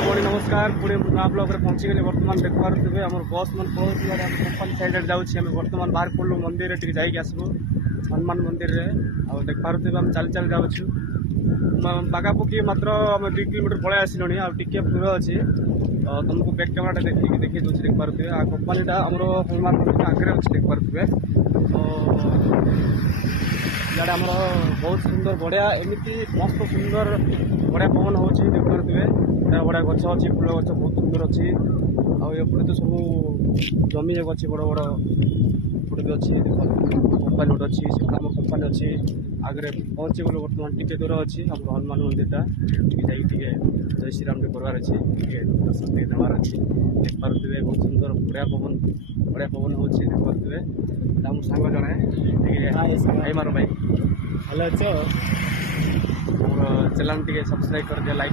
भाई नमस्कार पुणे नूआ ब्लॉग पहुँची गले बर्तमान देख पारे आम बस मन पहुँचल कंपानी साइड जाऊँगी बर्तमान बाहर पड़ू मंदिर टे जाइए आसबू हनुमान मंदिर में आ देख पारे आम चली चली जाऊँ पाखापाखि मात्र आम 2 किलोमीटर पलि आसिलु टे दूर अच्छी तुमको बैक कैमेरा देखी दूसरी देख पारे आ कंपानीटा आम हनुमान मंदिर आगे अच्छे देख पारे इे आम बहुत सुंदर बढ़िया एमती मस्त सुंदर बढ़िया पवन हो देख पारे बढ़िया बढ़िया गच अच्छी फूल गच बहुत सुंदर अच्छी आउे तो सब जमी अच्छी बड़ बड़ गुटे भी अच्छी कंपानी गोटे अच्छी से आम कंपानी अच्छी आगे पहुँचे गलो बर्तमान टिके दूर अच्छी आम हनुमान मंदिरटा जाइए जय श्रीराम करवार अच्छी दर्शन टे देवार अच्छी देख पारे बहुत सुंदर बढ़िया पवन हो देख पारे आम सांग जड़े भाई मारो भाई भल अच्छे मोर चैनल टे सब्सक्राइब कर दिया लाइक